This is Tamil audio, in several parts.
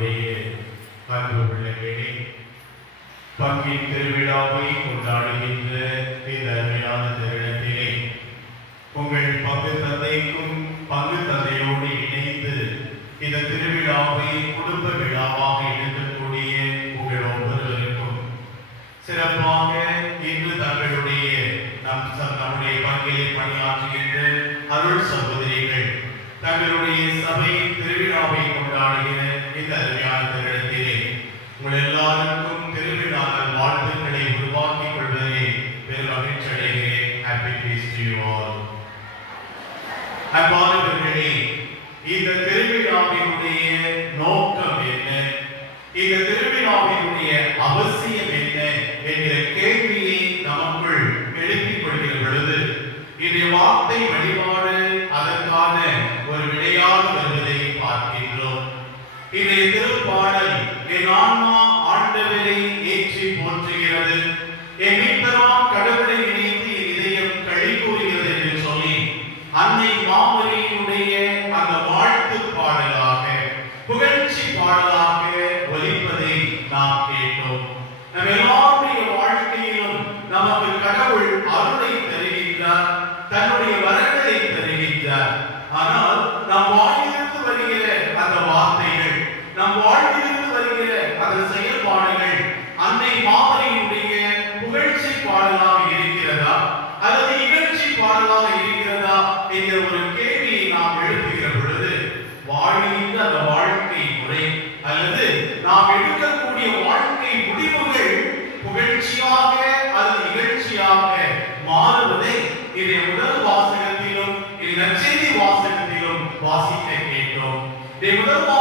இடையே அன்பு பிள்ளைகளே பங்கின் திருவிழாவை கொண்டாடுகின்ற இந்த அருமையான திருவிழத்திலே உங்கள் பங்கு தந்தைக்கும் பங்கு தந்தையோடு இணைந்து இந்த திருவிழா peace to you all. Upon every knee, in the They will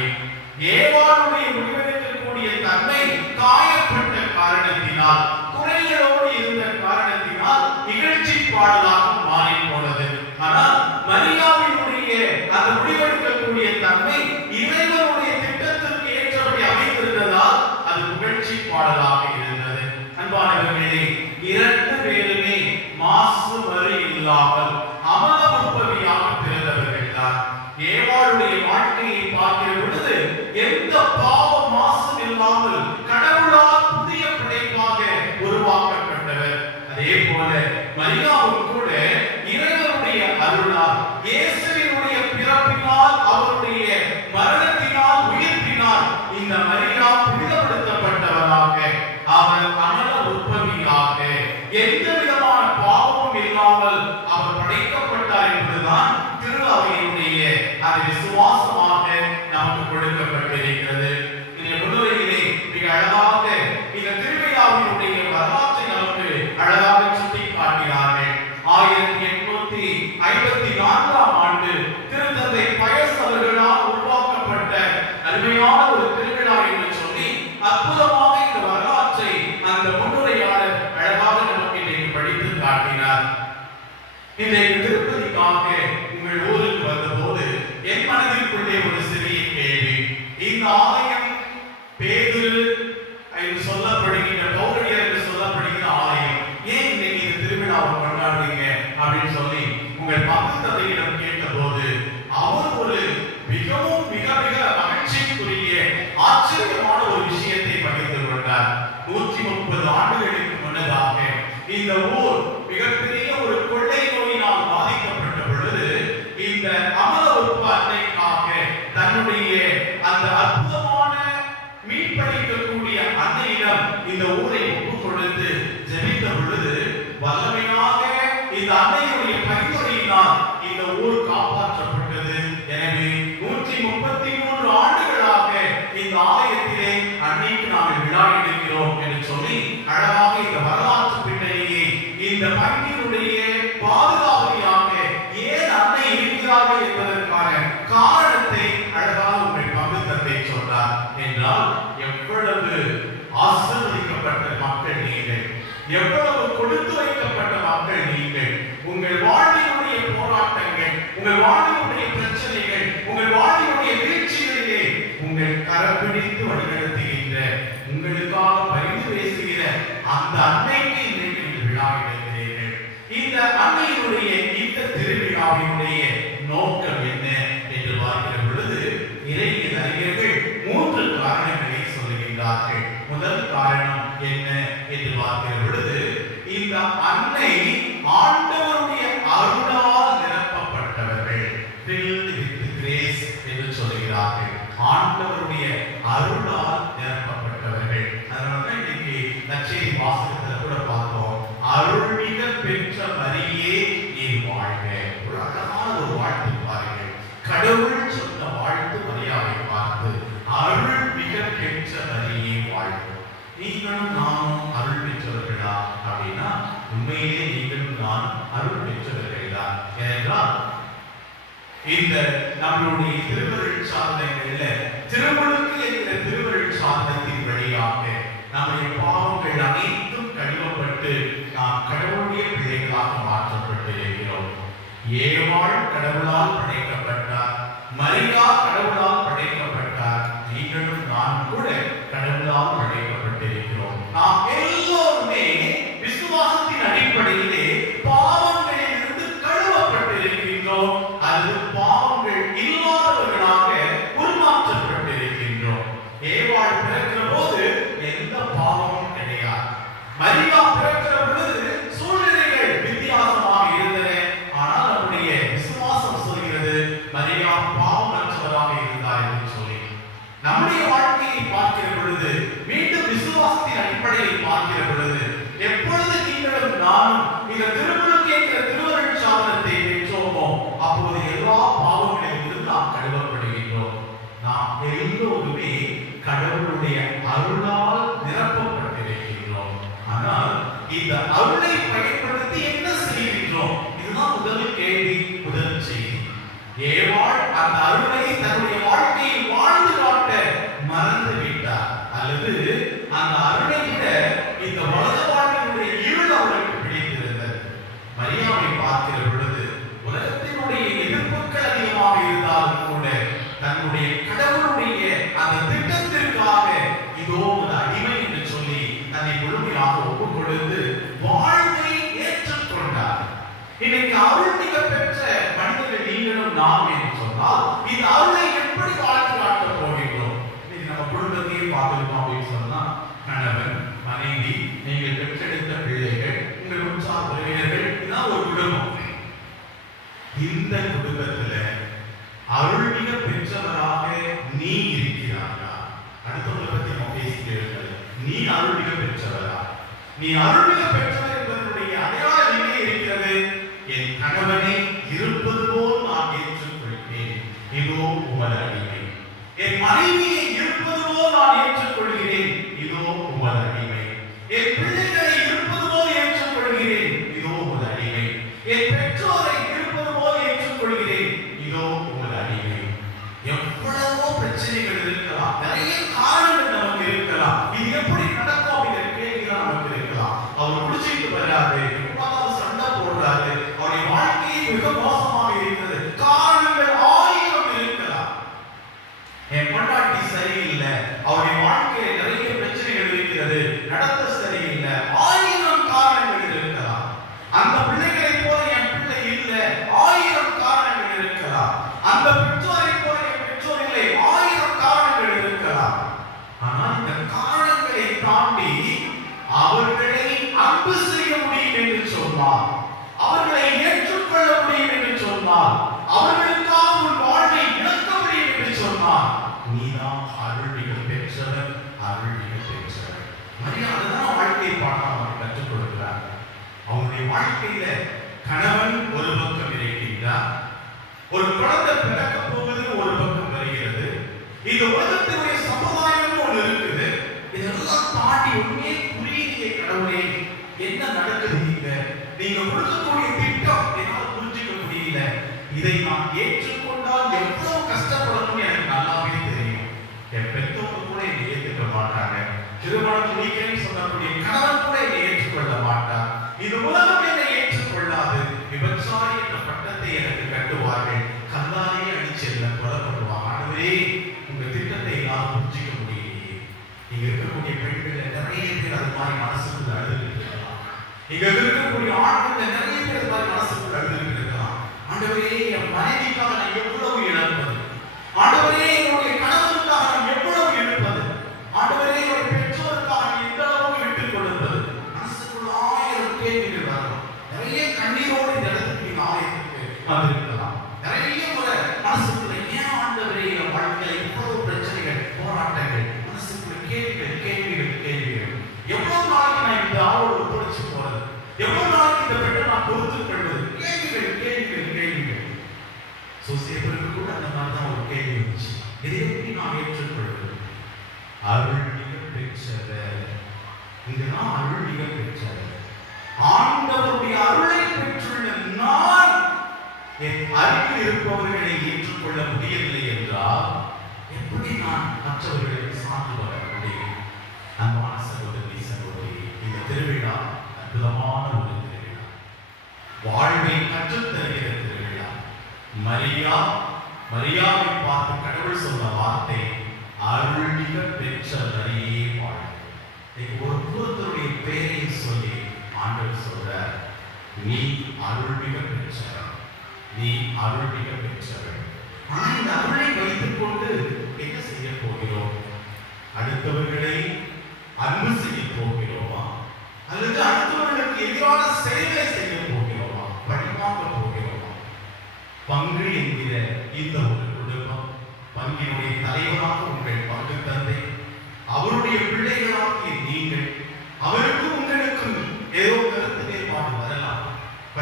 కానీ ఏ ஐம்பத்தி நான்காம் ஆண்டு திருத்தந்தை பயஸ் அவர்களால் உருவாக்கப்பட்ட அருமையான நூற்றி முப்பது ஆண்டுகளுக்கு முன்னதாக இந்த ஊர் மிகப்பெரிய செய்தார்கள் என்பதற்கான காரணத்தை அழகாக உங்களை பங்கு சொன்னார். என்றால் எவ்வளவு ஆசிர்வதிக்கப்பட்ட மக்கள் நீங்கள். எவ்வளவு கொடுத்து வைக்கப்பட்ட மக்கள் நீங்கள். உங்கள் வாழ்வினுடைய போராட்டங்கள் உங்கள் வாழ்வினுடைய பிரச்சனைகள் உங்கள் வாழ்வினுடைய வீழ்ச்சிகளிலே உங்கள் கரப்பிடித்து வழிநடத்துகின்ற உங்களுக்காக பயந்து பேசுகிற அந்த அன்னை என்ன என்று பார்க்கிற பொழுது இந்த அன்னை ஆண்டு இந்த நம்மளுடைய திருவருள் சாதனைகளில் திருவள்ளுக்கு என்கிற திருவருள் சாதனத்தின் வழியாக நம்முடைய பாவங்கள் அனைத்தும் கழுவப்பட்டு நாம் கடவுளுடைய பிள்ளைகளாக மாற்றப்பட்டு இருக்கிறோம். ஏவாள் கடவுளால் படைக்கப்பட்டார் மரியா கடவுள் Cada una நீ அருளிய பெற்ற சொன்னார். அவர்களை ஏற்றுக்கொள்ள முடியும் என்று சொன்னார். அவர்களுக்காக உன் வாழ்வை இழக்க முடியும் என்று சொன்னார். நீதான் அருள் மிக பெற்றவர் அருள் மிக பெற்றவர் மரியாதை தான் வாழ்க்கை பாடம் அவர்கள் கற்றுக் கொடுக்கிறார். அவருடைய வாழ்க்கையில கணவன் ஒரு பக்கம் இருக்கின்றார் ஒரு குழந்தை பிறக்க போவது ஒரு பக்கம் வருகிறது. இந்த உலகத்தினுடைய சமுதாயம் ஒன்று இருக்குது. இதெல்லாம் தாண்டி உண்மையை புரியுது கடவுளே. என்ன நடக்குது இங்க? நீங்க கொடுக்கக்கூடிய திட்டம் என்னால் புரிஞ்சுக்க முடியல. இதை நான் ஏற்றுக்கொண்டால் எவ்வளவு கஷ்டப்படணும்னு எனக்கு நல்லாவே தெரியும். என் பெற்றோங்க கூட என்னை ஏற்றுக்க மாட்டாங்க. திருமணம் முடிக்கிறேன்னு சொல்லக்கூடிய கணவன் கூட என்னை ஏற்றுக்கொள்ள மாட்டார். இது உலகம் என்னை ஏற்றுக்கொள்ளாது. விபச்சாரி என்ற பட்டத்தை எனக்கு கட்டுவார்கள். கல்லாலேயே அடிச்சு என்ன கொல்லப்படுவாங்க ஆகவே உங்க திட்டத்தை எல்லாம் புரிஞ்சிக்க முடியலையே. இங்க இருக்கக்கூடிய பெண்கள் நிறைய பேர் அது மாதிரி மனசுக்குள்ள அழுது இருக்கலாம் இங்க இருக்கக்கூடிய ஆண்கள் நிறைய பேர் அது மாதிரி மனசுக்குள்ள அழுதுட்டு இருக்கலாம் ஆண்டவரே என் மனைவிக்காக நான் எவ்வளவு இழப்பது ஆண்டவரே என்னுடைய கணவனுக்காக நான் எவ்வளவு இழப்பது ஆண்டவரே என்னுடைய பெற்றோருக்காக நான் எந்த அளவுக்கு விட்டுக் கொடுப்பது மனசுக்குள்ள ஆயிரம் கேள்விகள் வரலாம் நிறைய கண்ணீரோடு இந்த இடத்துக்கு நீங்க ஆலயத்துக்கு வந்திருக்கலாம் நிறைய முறை மனசுக்குள்ள ஏன் ஆண்டவரே என் வாழ்க்கையில இவ்வளவு பிரச்சனைகள் போராட்டங்கள் மனசுக்குள்ள கேள்விகள் கேள்விகள் கேள்விகள். எவ்வளவு நாளைக்கு நான் இந்த ஆளோடு ஒத்துழைச்சு போறது? எவ்வளவு நாளைக்கு இந்த பெண்ணை நான் பொறுத்துக் கொள்வது? கேள்விகள் கேள்விகள் கேள்விகள். சோசியப்பருக்கு கூட அந்த மாதிரி தான் ஒரு கேள்வி வந்துச்சு. இதை எப்படி நான் ஏற்றுக்கொள்வது? அருள் மிக பெற்றவர். நான் அருள் மிக பெற்றவர். ஆண்டவருடைய அருளை நான் என் அருகில் இருப்பவர்களை ஏற்றுக்கொள்ள முடியவில்லை என்றால் எப்படி நான் மற்றவர்களை சான்று வர முடியும்? அன்பான சகோதரி சகோதரி இந்த திருவிழா அற்புதமான ஒரு திருவிழா. வாழ்வை கற்றுத்தருகிற திருவிழா. மரியா மரியாவை பார்த்து கடவுள் சொன்ன வார்த்தை அருள்மிக பெற்ற மரியே வாழ் இன்னைக்கு ஒரு ஒருத்தருடைய பெயரை சொல்லி ஆண்டவர் சொல்றார். நீ அருள்மிக பெற்றவன் நீ அருள்மிக பெற்றவன் இந்த அருளை வைத்துக் கொண்டு என்ன செய்ய போகிறோம்? அடுத்தவர்களை அன்பு செய்ய போகிறோமா? அல்லது அடுத்தவர்களுக்கு எதிரான செயலை செய்ய போகிறோமா? பழிவாங்க போகிறோமா? பங்கு என்கிற இந்த ஒரு குடும்பம் பங்கினுடைய தலைவராக உங்கள் பங்கு தந்தை அவருடைய பிள்ளைகளாகிய நீங்கள்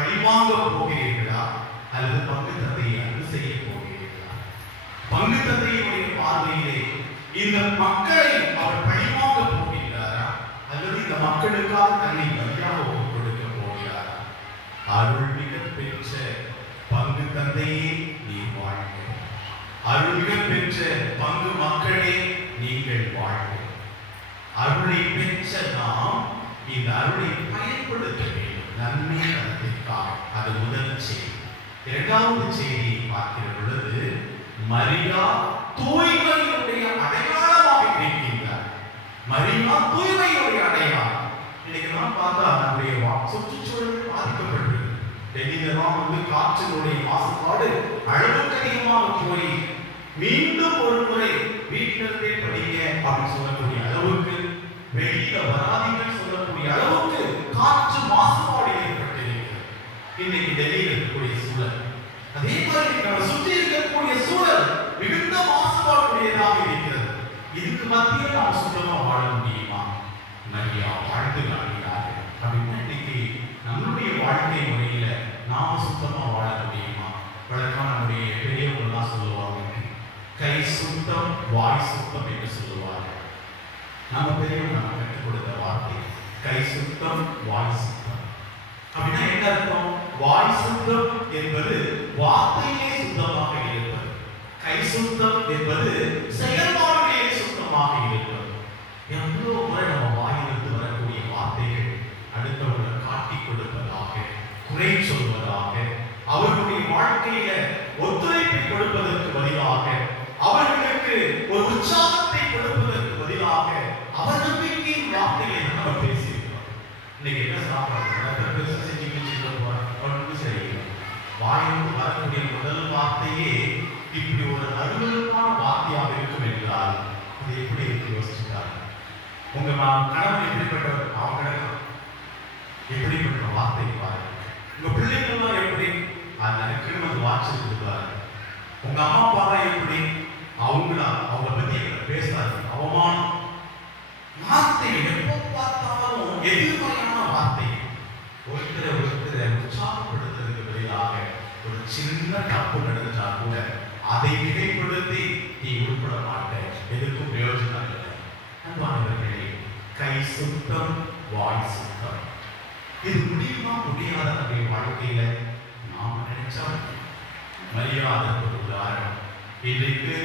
பழிவாங்க போகிறீர்களா? அல்லது பங்கு தந்தையை அன்பு செய்ய போகிறீர்களா? பங்கு தந்தையினுடைய பார்வையிலே இந்த மக்களை அவர் பழிவாங்க போகிறாரா அல்லது இந்த மக்களுக்காக தன்னை பலியாக ஒப்புக் கொடுக்க போகிறாரா? அருள்மிக பெற்ற பங்கு தந்தையே நீ வாழ்க அருள்மிக பெற்ற பங்கு மக்களே நீங்கள் வாழ்க. அருளை பெற்ற நாம் இந்த அருளை பயன்படுத்த வேண்டும். நன்மை தரத்திற்காக அது முதல் செய்தி. இரண்டாவது செய்தியை பார்க்கிற பொழுது மரியா தூய்மையுடைய அடையாளமாக கிடைக்கின்றார் மரியா தூய்மையுடைய அடையாளம். இன்னைக்கு நான் பார்த்தா நம்முடைய வா- சுற்றுச்சூழல் பாதிக்கப்பட்டிருக்கு டெல்லியில வந்து காற்றினுடைய மாசுபாடு அளவுக்கு அதிகமாக போய் மீண்டும் ஒரு முறை வீட்டிலிருந்தே படிங்க அப்படின்னு சொல்லக்கூடிய அளவுக்கு வெளியில வராதீங்கன்னு சொல்லக்கூடிய அளவுக்கு காற்று மாசு இன்னைக்கு டெல்லியில் இருக்கக்கூடிய சூழல். அதே மாதிரி நம்ம சுற்றி இருக்கக்கூடிய சூழல் மிகுந்த மாசுபாடுடையதாக இருக்கிறது இதுக்கு மத்தியில் நாம் சுத்தமா வாழ முடியுமா? நிறையா வாழ்ந்து காட்டினார்கள் அப்படின்னா இன்னைக்கு நம்மளுடைய வாழ்க்கை முறையில நாம சுத்தமா வாழ முடியுமா? வழக்கமா நம்முடைய பெரியவங்கலாம் சொல்லுவாங்க. கை சுத்தம் வாய் சுத்தம் என்று சொல்லுவாங்க. நம்ம பெரியவங்க நம்ம கற்றுக் கொடுத்த வார்த்தை கை சுத்தம் வாய் சுத்தம். அப்படின்னா என்ன அர்த்தம்? வாய் சுத்தம் என்பது வார்த்தையிலே சுத்தமாக இருப்பது கை சுத்தம் என்பது செயல்பாடுகளிலே சுத்தமாக இருப்பது எவ்வளவு முறை நம்ம வாயிலிருந்து வரக்கூடிய வார்த்தைகள் அடுத்தவர்களை காட்டிக் கொடுப்பதாக குறை சொல்வதாக அவர்களுடைய வாழ்க்கையில ஒத்துழைப்பை கொடுப்பதற்கு பதிலாக அவர்களுக்கு ஒரு உற்சாகத்தை கொடுப்பதற்கு பதிலாக அவநம்பிக்கையின் வார்த்தைகளை நம்ம பேசியிருக்கிறோம் இன்னைக்கு என்ன சாப்பிடுறோம் பெருசா செஞ்சு ஒன்றும் சரியில்லை வாயிலிருந்து வரக்கூடிய முதல் வார்த்தையே இப்படி ஒரு அருவருப்பான வார்த்தையாக இருக்கும் என்றால் அது எப்படி இருக்கு யோசிச்சுட்டாங்க உங்க மா- கணவன் எப்படிப்பட்டவர் அவன் கிடக்கலாம் எப்படிப்பட்ட வார்த்தை பாருங்க உங்க பிள்ளைகள்லாம் எப்படி அது எனக்குன்னு வந்து வாட்சிருக்கு பாருங்க உங்க அம்மா அப்பா எப்படி? அவங்களா? அவங்க பத்தி எங்களை பேசுறாங்க. அவமானம். வார்த்தை எப்போ பார்த்தாலும் எதிர்மறையான வார்த்தை. ஒருத்தரை ஒருத்தரை உற்சாகப்படுத்துறதுக்கு பதிலாக ஒரு சின்ன தப்பு நடந்துட்டா கூட அதை மிகைப்படுத்தி நீ உட்பட மாட்டேன் எதுக்கும் பிரயோஜனம் இல்லை. அன்பானவர்களே கை சுத்தம் வாய் சுத்தம். இது முடியுமா முடியாத நம்முடைய வாழ்க்கையில? நாம் நினைச்சா மரியாதை இன்றைக்கு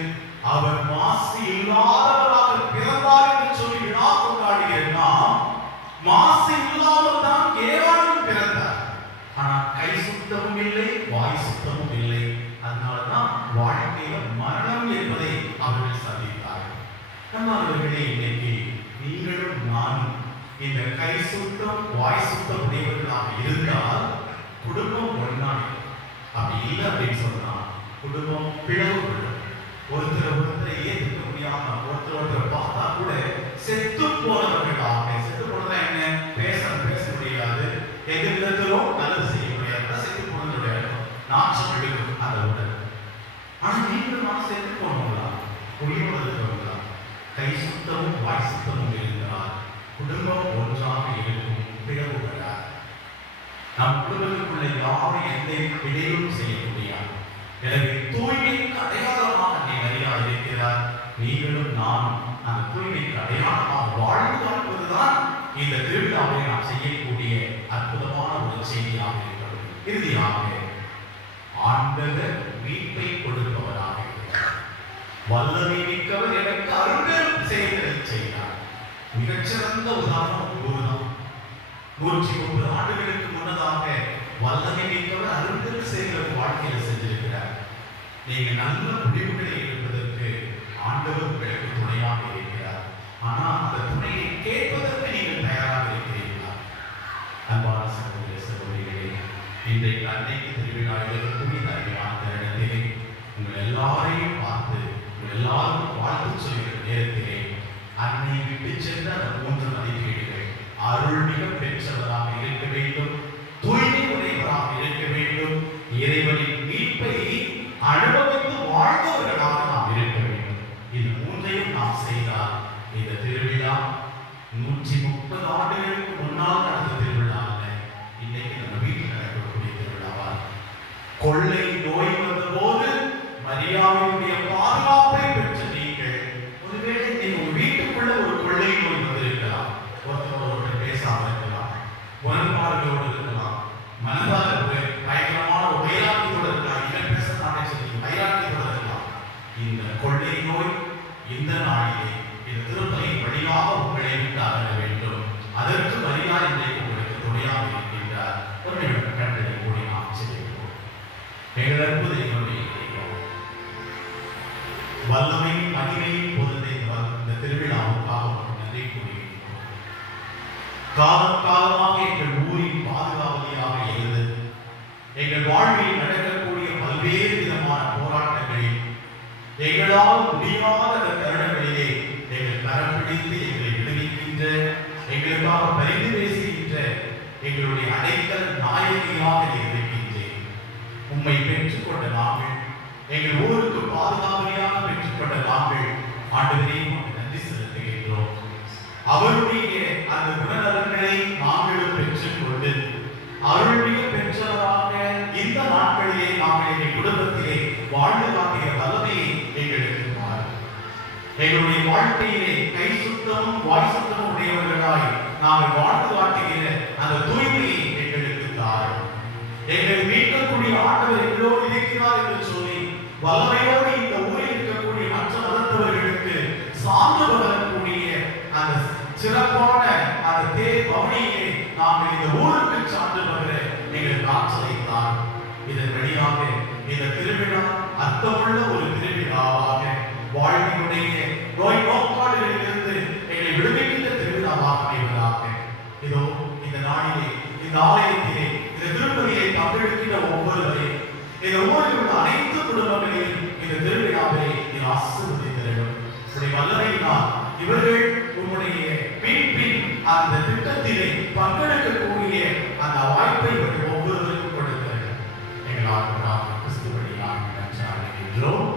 அவர் மாசு இல்லாதவராக பிறந்தார் என்று சொல்லி விழா கொண்டாடுகிற நாம் மாசு இல்லாமல் தான் கேவலம் பிறந்தார் ஆனா கை சுத்தமும் இல்லை வாய் சுத்தமும் இல்லை அதனாலதான் வாழ்க்கையில மரணம் என்பதை அவர்கள் சந்தித்தார்கள் நம்ம அவர்களே இன்னைக்கு நீங்களும் நானும் இந்த கை சுத்தம் வாய் சுத்தம் உடையவர்களாக இருந்தால் குடும்பம் ஒன்றாக அப்படி இல்லை அப்படின்னு சொன்னா குடும்பம் பிளவுபடும் ஒருத்தர் ஒருத்தரை ஏற்றுக்க முடியாம ஒருத்தர் ஒருத்தரை பார்த்தா கூட செத்து போனவர்களாக செத்து போனதா என்ன பேச பேச முடியாது எந்த விதத்திலும் நல்லது செய்ய முடியாது அதான் செத்து போனதுடைய அர்த்தம் நாச்சம் எடுக்கும் அந்த ஆனா நீங்களும் நான் செத்து போனவங்களா உயிரோடு இருக்கிறவங்களா கை சுத்தமும் வாய் சுத்தமும் இருந்தால் குடும்பம் ஒன்றாக இருக்கும் பிளவு வராது நம் குடும்பத்துக்குள்ள யாரும் எந்த இடையும் செய்ய முடியாது. எனவே தூய்மைக்கு அடையாளமாக நீ மரியாதை இருக்கிறார் நீங்களும் நானும் அந்த தூய்மைக்கு அடையாளமாக வாழ்ந்து காட்டுவதுதான் இந்த திருவிழாவை நாம் செய்யக்கூடிய அற்புதமான ஒரு செய்தியாக இருக்கிறது. இறுதியாக ஆண்டவர் வீட்டை கொடுப்பவராக வல்லமை மிக்கவர் எனக்கு அருள் செயல்களை செய்தார். மிகச்சிறந்த உதாரணம் குருதான் நூற்றி முப்பது ஆண்டுகளுக்கு முன்னதாக வல்லமை மிக்கவர் அருள் செயல்களை வாழ்க்கையில் செஞ்சிருக்கிறார். நீங்க நல்ல முடிவுகளை எடுப்பதற்கு ஆண்டவர் உங்களுக்கு துணையாக இருக்கிறார். ஆனால் அந்த துணையை கேட்பதற்கு நீங்கள் தயாராக இருக்கிறீர்களா? அன்பான சகோதர சகோதரிகளே இன்றைக்கு அன்னைக்கு திருவிழாவில் புனித அருமையான இடத்திலே உங்கள் எல்லாரையும் பார்த்து உங்கள் எல்லாரும் வாழ்த்து சொல்கிற நேரத்திலே அன்னை விட்டு சென்ற அந்த மூன்று மதிப்பீடுகள் அருள்மிக பெற்றவராக இருக்க வேண்டும் தூய்மை உடையவராக இருக்க வேண்டும். இறைவனின் மீட்பை அழு ஊருக்கு பாதுகாவலியாக பெற்றுக்கொண்ட நாங்கள் ஆண்டவரே நன்றி செலுத்துகின்றோம். அவருடைய அந்த குணநலன்களை நாங்களும் பெற்றுக்கொண்டு அருள்மிக பெற்றவராக இந்த நாட்களிலே நாங்கள் எங்கள் குடும்பத்திலே வாழ்ந்து காட்டிய வல்லமையை எங்களுக்கு எங்களுடைய வாழ்க்கையிலே கை சுத்தமும் வாய் சுத்தமும் உடையவர்களாய் நாங்கள் வாழ்ந்து காட்டுகிற அந்த தூய் வல்லமையோடு இந்த ஊரில் இருக்கக்கூடிய மற்ற மதத்தவர்களுக்கு சார்ந்து வரக்கூடிய அந்த சிறப்பான அந்த தேர் பவனியை நாம் இந்த ஊருக்கு சான்று பகிர எங்களுக்கு காட்சியைத்தான் இதன் வழியாக இந்த திருவிழா அர்த்தமுள்ள ஒரு திருவிழாவாக வாழ்வினுடைய நோய் நோக்காடுகளிலிருந்து எங்களை விடுவிக்கின்ற திருவிழாவாக அமைவதாக. இதோ இந்த நாளிலே இந்த ஆலயத்திலே இந்த திருப்பதியை பங்கெடுக்கின்ற ஒவ்வொருவரையும் இந்த ஊரில் உள்ள அனைத்து குடும்பங்களையும் இந்த திருவிழாவை நீர் ஆசிர்வதிக்க வேண்டும் உடைய வல்லமையினால் இவர்கள் உன்னுடைய பின்பின் அந்த திட்டத்திலே பங்கெடுக்கக்கூடிய அந்த வாய்ப்பை இவர்கள் ஒவ்வொருவருக்கும் கொடுத்தார்கள் எங்கள் ஆகும் கிறிஸ்துவடியாக என்றோம்